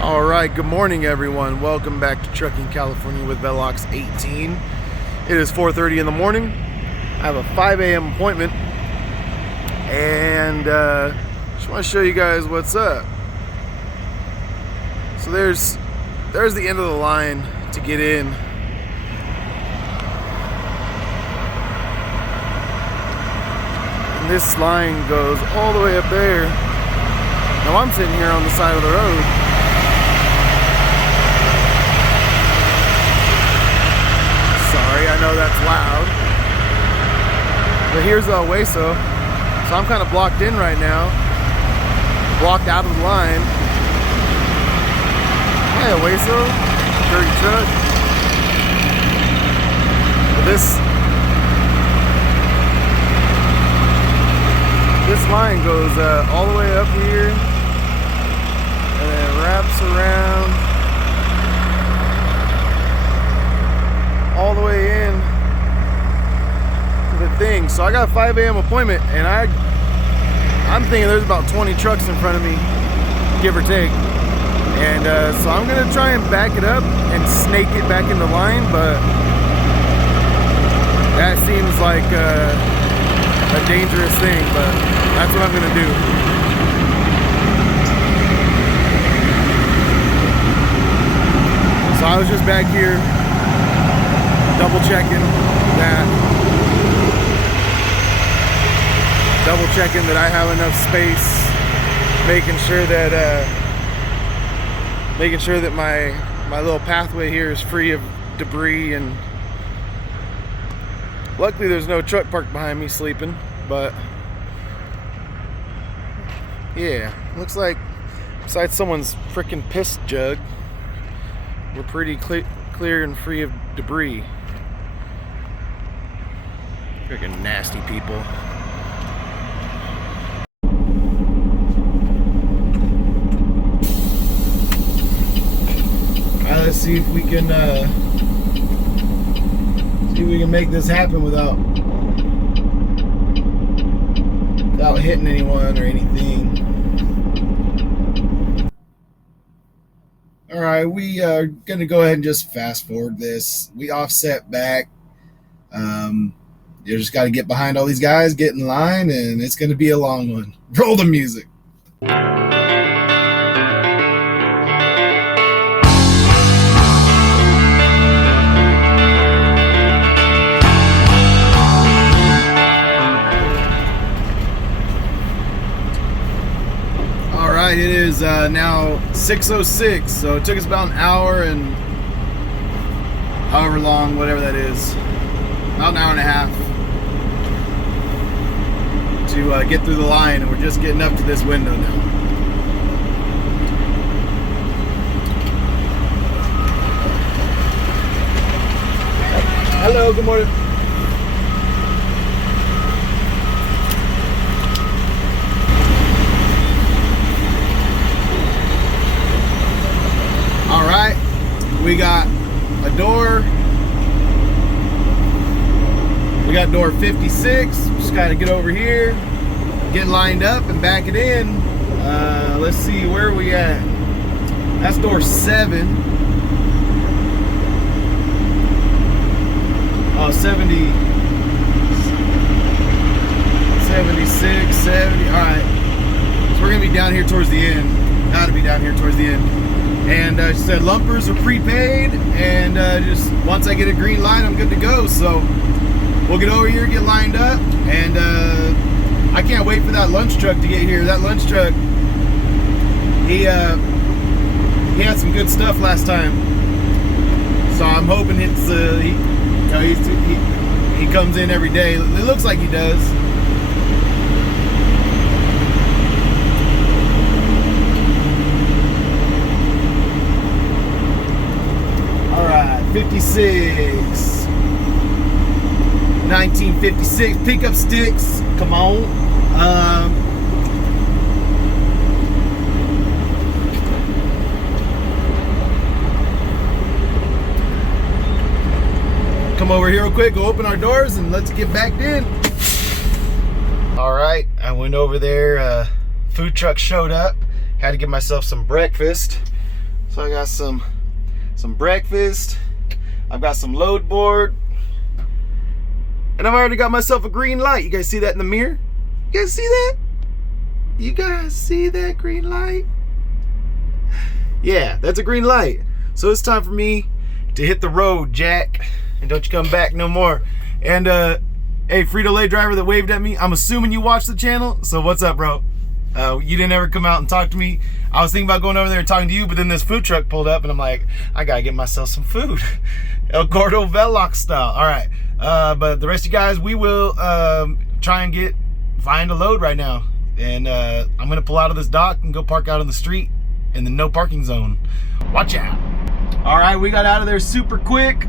All right, good morning, everyone. Welcome back to Trucking California with Velox 18. It is 4:30 in the morning. I have a 5 a.m. appointment, and just want to show you guys what's up. So there's the end of the line to get in. And this line goes all the way up there. Now I'm sitting here on the side of the road. I know that's loud, but here's El Hueso, so I'm kind of blocked in right now, blocked out of the line. Hey, El Hueso, dirty truck. But this line goes all the way up here, and then wraps around all the way in to the thing. So I got a 5 a.m. appointment, and I'm thinking there's about 20 trucks in front of me, give or take. And so I'm gonna try and back it up and snake it back in the line, but that seems like a dangerous thing, but that's what I'm gonna do. So I was just back here double checking that I have enough space, making sure that my little pathway here is free of debris, and luckily there's no truck parked behind me sleeping. But yeah, looks like besides someone's freaking piss jug, we're pretty clear and free of debris. Freaking nasty people. Alright, let's see if we can make this happen without hitting anyone or anything. Alright, we are gonna go ahead and just fast forward this. We offset back. You just got to get behind all these guys, get in line, and it's going to be a long one. Roll the music. All right, it is now 6:06, so it took us about an hour and however long, whatever that is, about an hour and a half to get through the line, and we're just getting up to this window now. Hello, good morning. All right, we got a door. We got door 56. Just gotta get over here, get lined up, and back it in. Let's see, where are we at? That's door 7. Oh, 70, 76, 70. All right. So we're gonna be down here towards the end. Gotta be down here towards the end. And she said lumpers are prepaid, and just once I get a green light, I'm good to go. So we'll get over here, get lined up, and I can't wait for that lunch truck to get here. That lunch truck, he had some good stuff last time, so I'm hoping it's he comes in every day. It looks like he does. All right, 56. 1956 pickup sticks. Come on. Come over here real quick, go open our doors, and let's get back in. All right, I went over there. Food truck showed up. Had to get myself some breakfast. So I got some breakfast. I've got some load board. And I've already got myself a green light. You guys see that in the mirror? You guys see that? You guys see that green light? Yeah, that's a green light. So it's time for me to hit the road, Jack. And don't you come back no more. And hey, Frito-Lay driver that waved at me, I'm assuming you watch the channel. So what's up, bro? You didn't ever come out and talk to me. I was thinking about going over there and talking to you, but then this food truck pulled up and I'm like, I gotta get myself some food. El Gordo Velox style. All right. But the rest of you guys, we will try and find a load right now. And I'm gonna pull out of this dock and go park out on the street in the no parking zone. Watch out. All right, we got out of there super quick,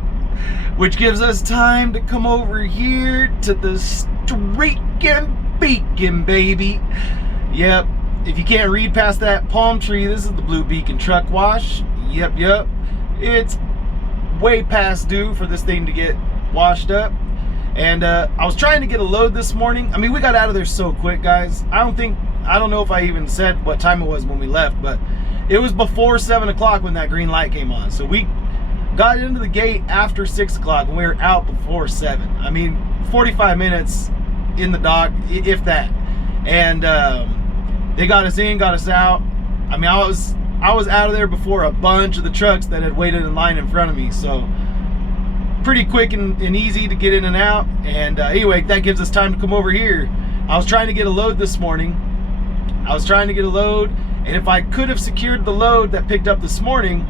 which gives us time to come over here to the Streakin' Beacon, baby. Yep, if you can't read past that palm tree, this is the Blue Beacon truck wash. Yep. It's way past due for this thing to get washed up. And I was trying to get a load this morning. I mean, we got out of there so quick, guys. I don't know if I even said what time it was when we left, but it was before 7 o'clock when that green light came on. So we got into the gate after 6 o'clock and we were out before 7. I mean, 45 minutes in the dock, if that. And they got us in, got us out. I mean, I was out of there before a bunch of the trucks that had waited in line in front of me. So pretty quick and easy to get in and out. And anyway, that gives us time to come over here. I was trying to get a load this morning. And if I could have secured the load that picked up this morning,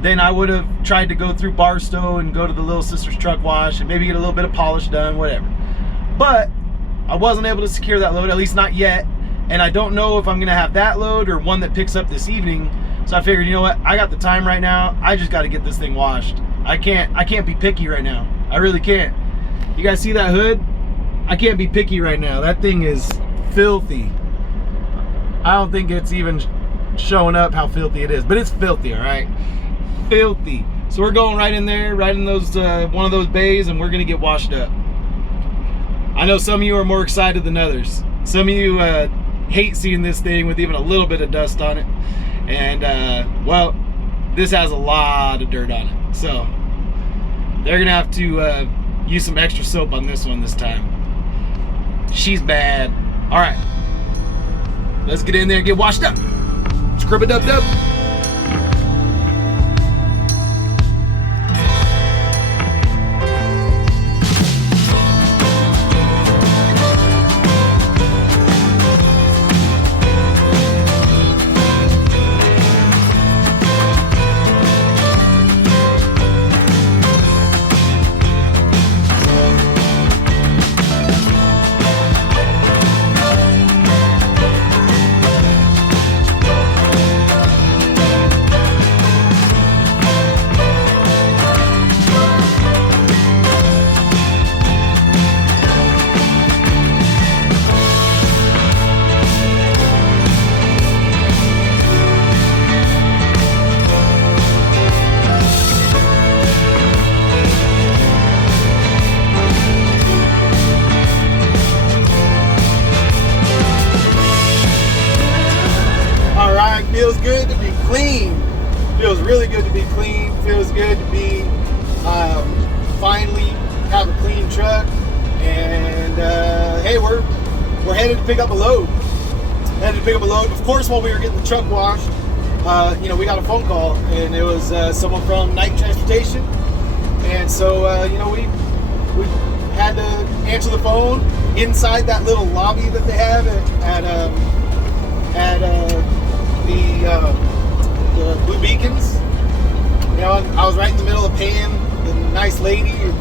then I would have tried to go through Barstow and go to the Little Sisters truck wash and maybe get a little bit of polish done, whatever. But I wasn't able to secure that load, at least not yet. And I don't know if I'm gonna have that load or one that picks up this evening. So I figured, you know what? I got the time right now. I just got to get this thing washed. I can't be picky right now. I really can't. You guys see that hood? I can't be picky right now. That thing is filthy. I don't think it's even showing up how filthy it is, but it's filthy, all right? Filthy. So we're going right in there, right in those one of those bays, and we're gonna get washed up. I know some of you are more excited than others. Some of you hate seeing this thing with even a little bit of dust on it. And well, this has a lot of dirt on it. So they're gonna have to use some extra soap on this one this time. She's bad. All right, let's get in there and get washed up. Scrub-a-dub-dub. Feels good to be clean. Feels really good to be clean. Feels good to be finally have a clean truck. And hey, we're headed to pick up a load. Of course, while we were getting the truck washed, you know, we got a phone call, and it was someone from Night Transportation. And so you know, we had to answer the phone inside that little lobby that they have at the Blue Beacons. You know, I was right in the middle of paying the nice lady, and,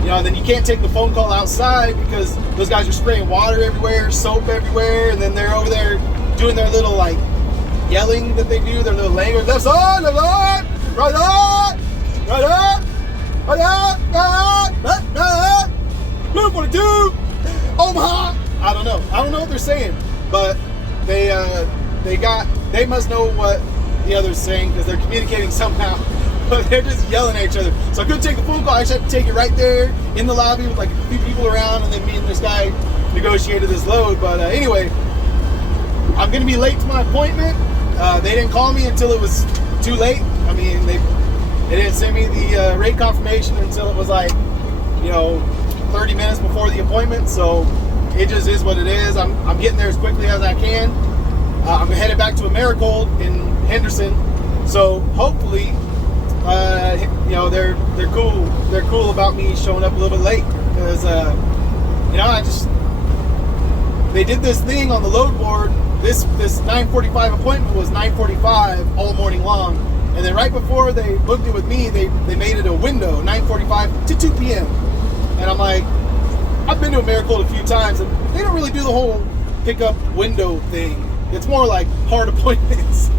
you know, and then you can't take the phone call outside because those guys are spraying water everywhere, soap everywhere, and then they're over there doing their little, like, yelling that they do, their little language. Left side, right side, right up, right up, Blue 42, Omaha. I don't know what they're saying, but they must know what the other's saying because they're communicating somehow, but they're just yelling at each other. So I couldn't take the phone call. I just had to take it right there in the lobby with like a few people around, and then me and this guy negotiated this load. But anyway, I'm gonna be late to my appointment. They didn't call me until it was too late. I mean, they didn't send me the rate confirmation until it was like, 30 minutes before the appointment. So it just is what it is. I'm getting there as quickly as I can. I'm headed back to Americold in Henderson. So hopefully, they're cool. They're cool about me showing up a little bit late because, they did this thing on the load board. This 9:45 appointment was 9:45 all morning long, and then right before they booked it with me, they made it a window, 9:45 to 2 p.m. And I'm like, I've been to Americold a few times, and they don't really do the whole pickup window thing. It's more like hard appointments.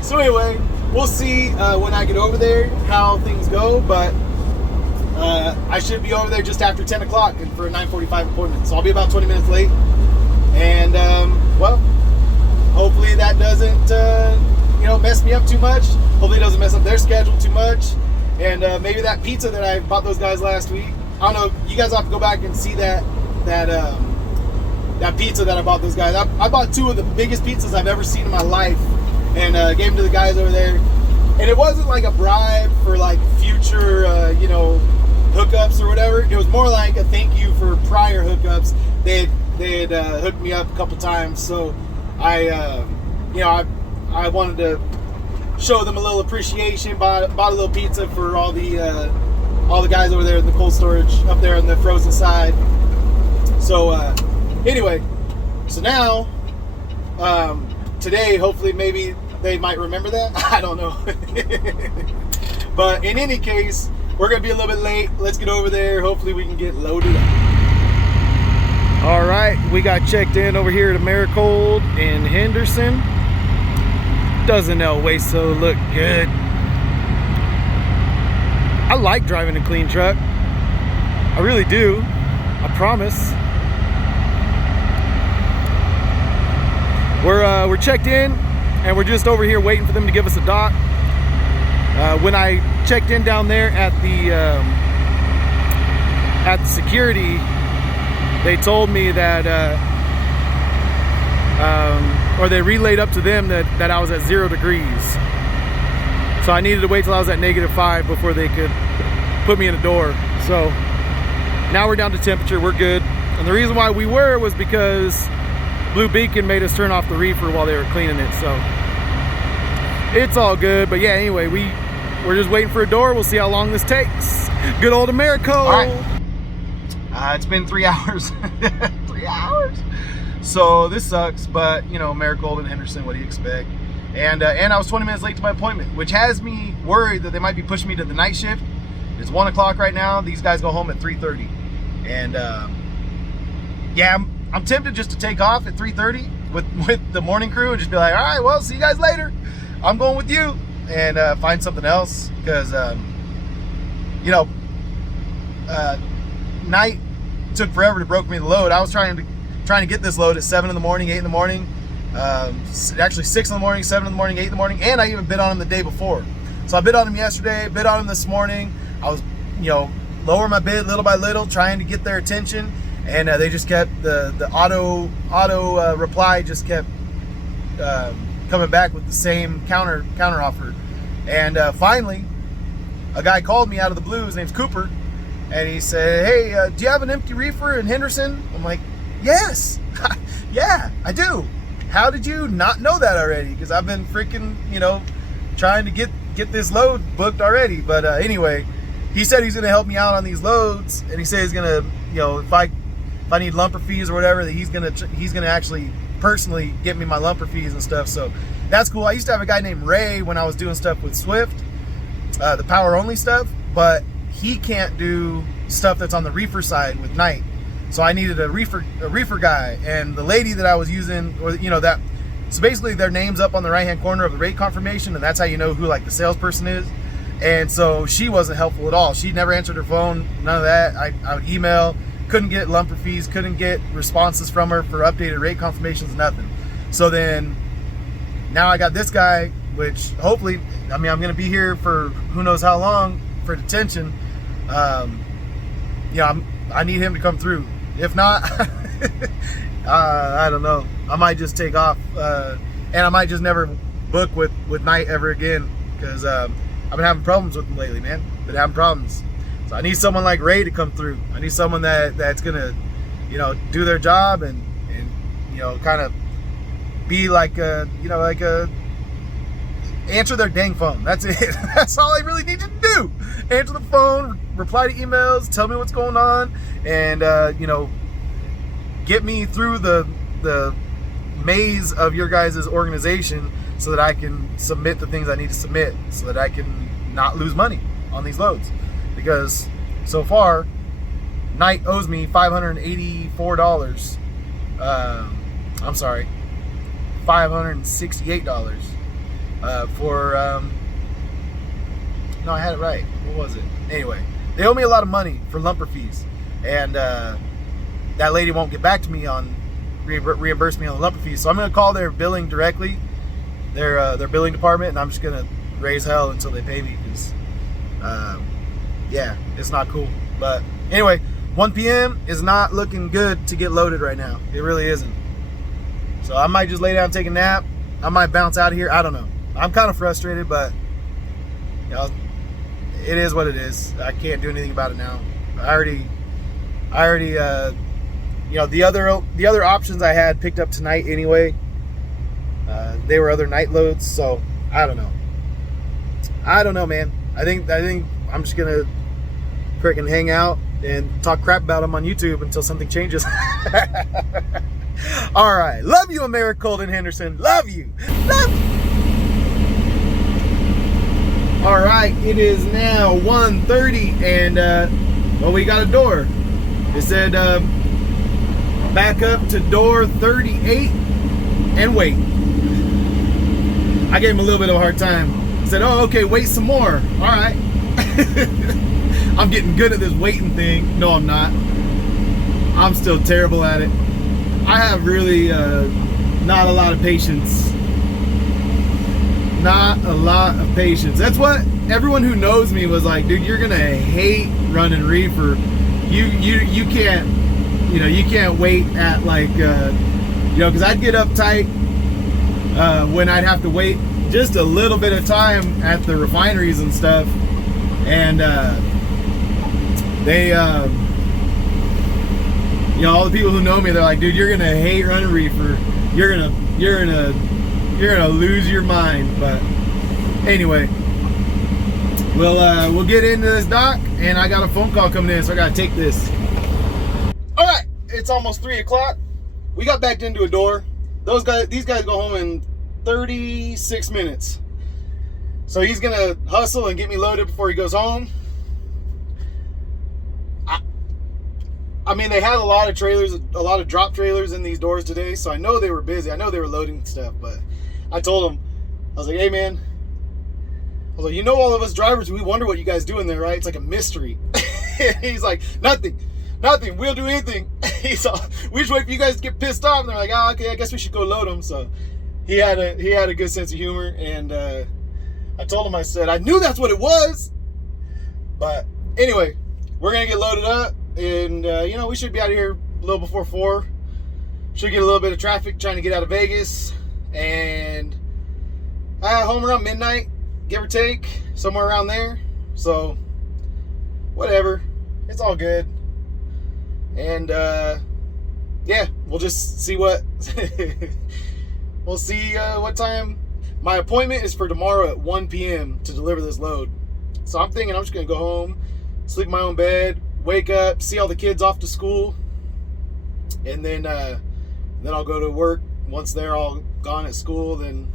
So anyway, we'll see when I get over there how things go, but I should be over there just after 10 o'clock for a 9:45 appointment. So I'll be about 20 minutes late. And, hopefully that doesn't, mess me up too much. Hopefully it doesn't mess up their schedule too much. And maybe that pizza that I bought those guys last week, I don't know, you guys have to go back and see that pizza that I bought those guys. I bought two of the biggest pizzas I've ever seen in my life and gave them to the guys over there. And it wasn't like a bribe for like future, hookups or whatever. It was more like a thank you for prior hookups. They had hooked me up a couple times, so I wanted to show them a little appreciation. Bought a little pizza for all the guys over there in the cold storage up there on the frozen side. So anyway, so now today, hopefully, maybe they might remember that. I don't know, but in any case, we're gonna be a little bit late. Let's get over there. Hopefully, we can get loaded up. All right, we got checked in over here at Americold in Henderson. Doesn't El Hueso look good? I like driving a clean truck. I really do. I promise. We're checked in, and we're just over here waiting for them to give us a dock. When I checked in down there at the security, they told me that, or they relayed up to them that I was at 0 degrees. So I needed to wait till I was at -5 before they could put me in the door. So now we're down to temperature, we're good. And the reason why we were was because Blue Beacon made us turn off the reefer while they were cleaning it. So it's all good. But yeah, anyway, we're just waiting for a door. We'll see how long this takes. Good old Americold. All right. It's been 3 hours. 3 hours. So this sucks, but Americold and Henderson, what do you expect? And I was 20 minutes late to my appointment, which has me worried that they might be pushing me to the night shift. It's 1 o'clock right now. These guys go home at 3:30. And yeah, I'm tempted just to take off at 3:30 with the morning crew and just be like, all right, well, see you guys later. I'm going with you, and find something else, because night took forever to broker me the load. I was trying to get this load at 7 in the morning, 8 in the morning, actually 6 in the morning, 7 in the morning, 8 in the morning, and I even bid on him the day before. So I bid on him yesterday, bid on him this morning. I was, lowering my bid little by little, trying to get their attention, and they just kept the auto reply just kept coming back with the same counter offer. And finally, a guy called me out of the blue. His name's Cooper. And he said, hey, do you have an empty reefer in Henderson? I'm like, yes. Yeah, I do. How did you not know that already? Because I've been freaking, trying to get this load booked already. But anyway, he said he's going to help me out on these loads. And he said he's going to, if I need lumper fees or whatever, that he's going to actually personally get me my lumper fees and stuff. So that's cool. I used to have a guy named Ray when I was doing stuff with Swift, the power only stuff, but he can't do stuff that's on the reefer side with night. So I needed a reefer guy, and the lady that I was using, or so basically their name's up on the right hand corner of the rate confirmation, and that's how you know who like the salesperson is. And so she wasn't helpful at all. She never answered her phone, none of that. I would email, couldn't get lumper fees, couldn't get responses from her for updated rate confirmations, nothing. So then now I got this guy, which hopefully, I'm gonna be here for who knows how long for detention. I need him to come through. If not, I don't know. I might just take off, and I might just never book with night ever again. because I've been having problems with them lately, man. Been having problems. So I need someone like Ray to come through. I need someone that's gonna, you know, do their job and you know, kind of be like a, you know, like a, answer their dang phone. That's it. That's all I really need you to do. Answer the phone, reply to emails, tell me what's going on, and you know, get me through the maze of your guys' organization so that I can submit the things I need to submit, so that I can not lose money on these loads. Because so far, Knight owes me $584. I'm sorry, $568 for no, I had it right. What was it? Anyway, they owe me a lot of money for lumper fees, and that lady won't get back to me on reimburse me on the lumper fees. So I'm gonna call their billing directly, their billing department, and I'm just gonna raise hell until they pay me, because yeah, it's not cool. But anyway, 1 p.m. is not looking good to get loaded right now. It really isn't. So I might just lay down and take a nap. I might bounce out of here. I don't know. I'm kind of frustrated, but you know, it is what it is. I can't do anything about it now. I already you know, the other options I had picked up tonight anyway. They were other night loads, so I don't know, man. I think I'm just gonna freaking hang out and talk crap about them on YouTube until something changes. All right, love you, Americold and Henderson. Love you. All right, it is now 1:30, and well, we got a door. It said back up to door 38 and wait. I gave him a little bit of a hard time. I said, oh, okay, wait some more. All right. I'm getting good at this waiting thing. No, I'm not. I'm still terrible at it. I have really not a lot of patience. Not a lot of patience. That's what everyone who knows me was like, dude, you're gonna hate running reefer. You can't, you know, you can't wait at like you know, because I'd get uptight when I'd have to wait just a little bit of time at the refineries and stuff, and they you know, all the people who know me, they're like, dude, you're gonna hate running reefer. You're gonna lose your mind. But anyway, we'll get into this dock, and I got a phone call coming in, so I gotta take this. All right, it's almost 3 o'clock. We got backed into a door. These guys go home in 36 minutes. So he's gonna hustle and get me loaded before he goes home. I mean, they had a lot of trailers, a lot of drop trailers in these doors today, so I know they were busy. I know they were loading stuff, but I told him, I was like, hey man, I was like, you know, all of us drivers, we wonder what you guys do in there, right? It's like a mystery. He's like, nothing, we'll do anything. He's all, we just wait for you guys to get pissed off. And they're like, oh, okay, I guess we should go load them. So he had a good sense of humor, and I told him, I said, I knew that's what it was. But anyway, we're gonna get loaded up. And you know, we should be out of here a little before 4. Should get a little bit of traffic trying to get out of Vegas, and home around midnight, give or take, somewhere around there. So whatever, it's all good. And yeah, we'll just see what we'll see what time. My appointment is for tomorrow at 1 p.m. to deliver this load. So I'm thinking I'm just gonna go home, sleep in my own bed, wake up, see all the kids off to school, and then I'll go to work. Once they're all gone at school, then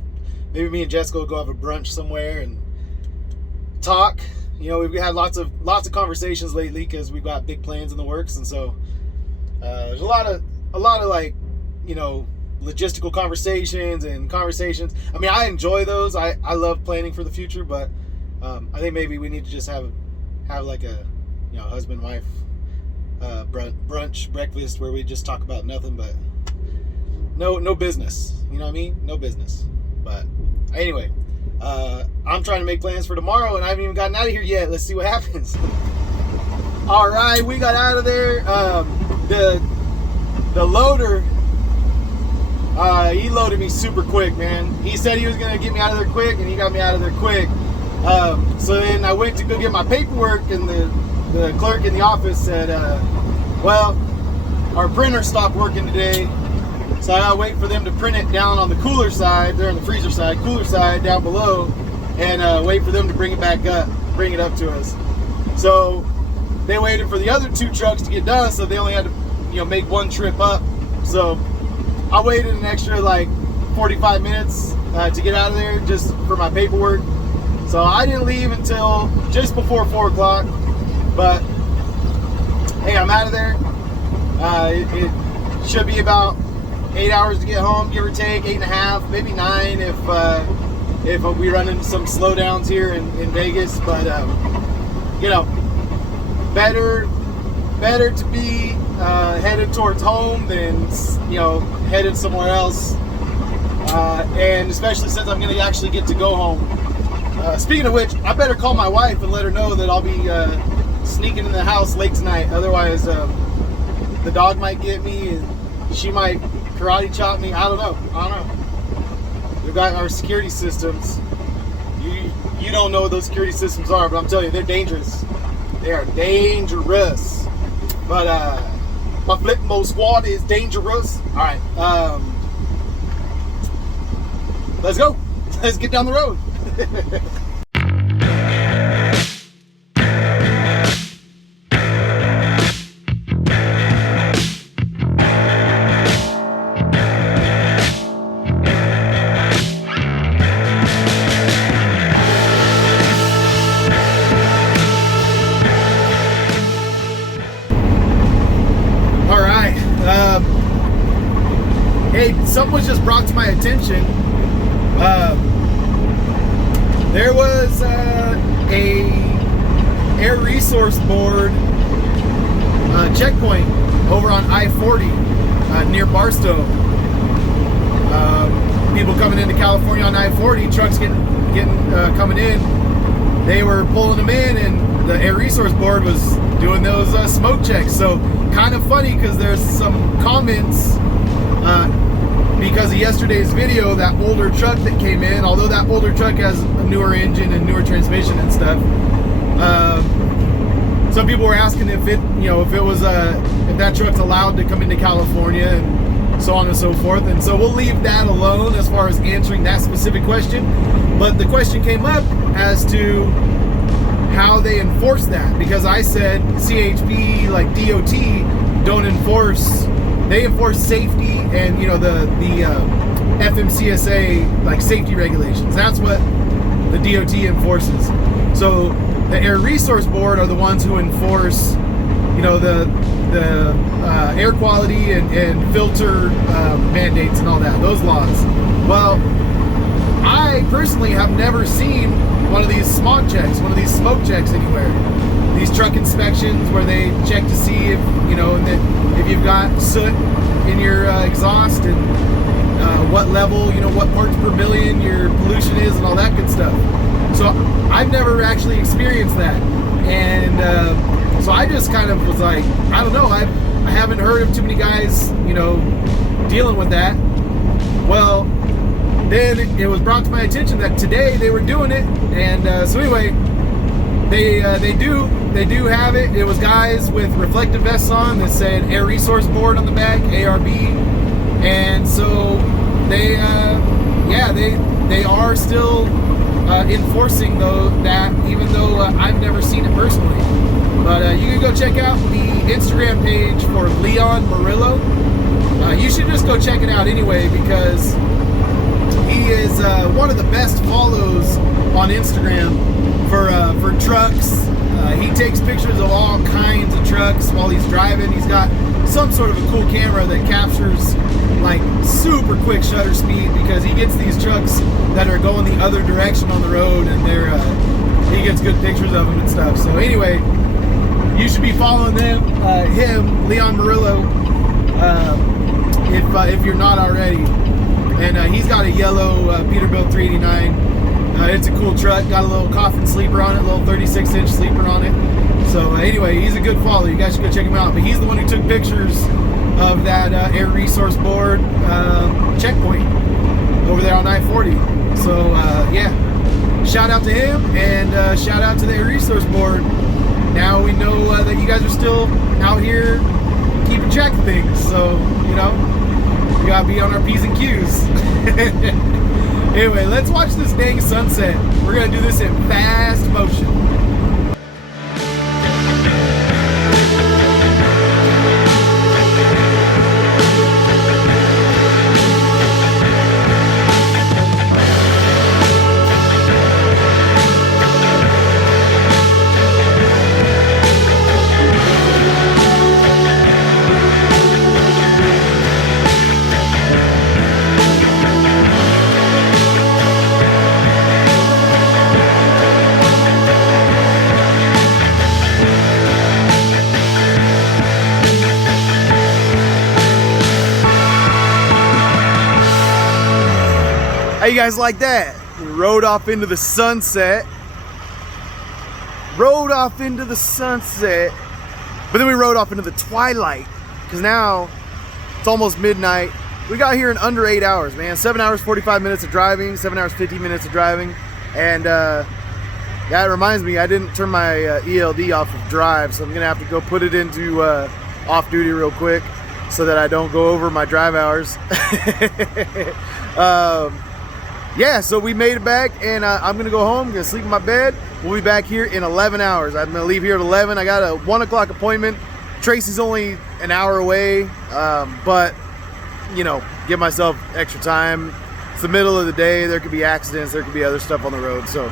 maybe me and Jessica will go have a brunch somewhere and talk. You know, we've had lots of conversations lately because we've got big plans in the works, and so there's a lot of like, you know, logistical conversations. I mean, I enjoy those. I love planning for the future, but I think maybe we need to just have like a, you know, husband wife brunch breakfast where we just talk about nothing but no business. You know what I mean? No business. But anyway, I'm trying to make plans for tomorrow, and I haven't even gotten out of here yet. Let's see what happens. All right, we got out of there. The loader, he loaded me super quick, man. He said he was gonna get me out of there quick, and he got me out of there quick. So then I went to go get my paperwork, and the clerk in the office said, well, our printer stopped working today, so I gotta wait for them to print it down on the cooler side, they're on the freezer side, cooler side down below, and wait for them to bring it back up, bring it up to us. So they waited for the other 2 trucks to get done, so they only had to, make one trip up. So I waited an extra like 45 minutes to get out of there just for my paperwork. So I didn't leave until just before 4 o'clock, but hey, I'm out of there. It should be about 8 hours to get home, give or take, 8.5, maybe 9 if we run into some slowdowns here in Vegas. But better to be headed towards home than headed somewhere else. And especially since I'm gonna actually get to go home. Speaking of which, I better call my wife and let her know that I'll be sneaking in the house late tonight. Otherwise, the dog might get me, and she might karate chop me. I don't know. We've got our security systems. You don't know what those security systems are, but I'm telling you, they're dangerous. They are dangerous. But my flip mode squad is dangerous. All right, let's go. Let's get down the road. Hey, something was just brought to my attention. There was a air resource board checkpoint over on I-40 near Barstow. People coming into California on I-40, trucks getting coming in. They were pulling them in, and the air resource board was doing those smoke checks. So kind of funny, because there's some comments because of yesterday's video, that older truck that came in, although that older truck has a newer engine and newer transmission and stuff, some people were asking if it was if that truck's allowed to come into California and so on and so forth. And so we'll leave that alone as far as answering that specific question. But the question came up as to how they enforce that, because I said CHP, like DOT, don't enforce. They enforce safety and the FMCSA like safety regulations. That's what the DOT enforces. So the Air Resource Board are the ones who enforce the air quality and filter mandates and all that, those laws. Well, I personally have never seen one of these smog checks, one of these smoke checks anywhere. These truck inspections where they check to see if if you've got soot in your exhaust and what level, what parts per million your pollution is and all that good stuff. So I've never actually experienced that, and so I just kind of was like, I don't know, I haven't heard of too many guys dealing with that. Well, then it was brought to my attention that today they were doing it, and so anyway, they do have it. It was guys with reflective vests on that said Air Resource Board on the back, ARB, and so they are still enforcing that, even though I've never seen it personally. But you can go check out the Instagram page for Leon Murillo. You should just go check it out anyway, because he is one of the best follows on Instagram for trucks. He takes pictures of all kinds of trucks while he's driving. He's got some sort of a cool camera that captures like super quick shutter speed, because he gets these trucks that are going the other direction on the road, and he gets good pictures of them and stuff. So anyway, you should be following him, Leon Murillo, if you're not already. And he's got a yellow Peterbilt 389. It's a cool truck, got a little coffin sleeper on it, a little 36-inch sleeper on it. So anyway, he's a good follow. You guys should go check him out. But he's the one who took pictures of that Air Resource Board checkpoint over there on I-40. So yeah, shout out to him, and shout out to the Air Resource Board. Now we know that you guys are still out here keeping track of things, so you know, we gotta be on our P's and Q's. Anyway, let's watch this dang sunset. We're gonna do this in fast motion. How you guys like that? We rode off into the sunset. Rode off into the sunset. But then we rode off into the twilight. Because now it's almost midnight. We got here in under 8 hours, man. 7 hours, 45 minutes of driving. 7 hours, 50 minutes of driving. And that reminds me, I didn't turn my ELD off of drive. So I'm going to have to go put it into off duty real quick, so that I don't go over my drive hours. Yeah, so we made it back, and I'm gonna go home, gonna sleep in my bed. We'll be back here in 11 hours. I'm gonna leave here at 11. I got a 1 o'clock appointment. Tracy's only an hour away, but you know, give myself extra time. It's the middle of the day. There could be accidents. There could be other stuff on the road. So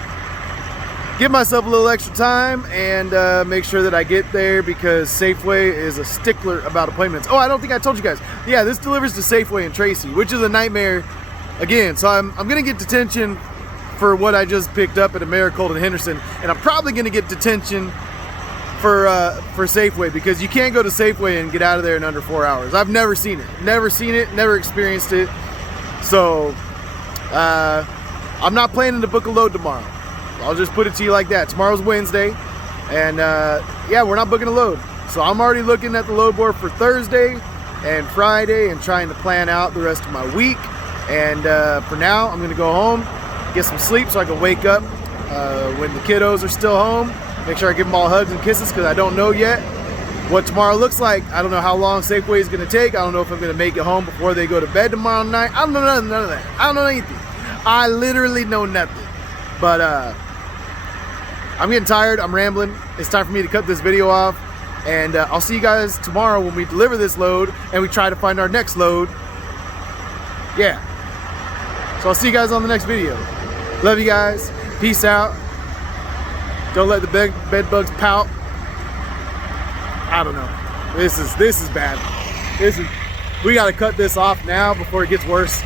give myself a little extra time and make sure that I get there, because Safeway is a stickler about appointments. Oh, I don't think I told you guys. Yeah, this delivers to Safeway in Tracy, which is a nightmare. Again, so I'm gonna get detention for what I just picked up at Americold in Henderson, and I'm probably gonna get detention for Safeway, because you can't go to Safeway and get out of there in under 4 hours. I've never seen it, never experienced it. So I'm not planning to book a load tomorrow. I'll just put it to you like that. Tomorrow's Wednesday, and yeah, we're not booking a load. So I'm already looking at the load board for Thursday and Friday and trying to plan out the rest of my week. And for now, I'm gonna go home, get some sleep so I can wake up when the kiddos are still home. Make sure I give them all hugs and kisses, because I don't know yet what tomorrow looks like. I don't know how long Safeway is gonna take. I don't know if I'm gonna make it home before they go to bed tomorrow night. I don't know none of that. I don't know anything. I literally know nothing. But I'm getting tired, I'm rambling. It's time for me to cut this video off. And I'll see you guys tomorrow when we deliver this load and we try to find our next load. Yeah. So I'll see you guys on the next video. Love you guys. Peace out. Don't let the bed bugs pout. I don't know. This is bad. We gotta cut this off now before it gets worse.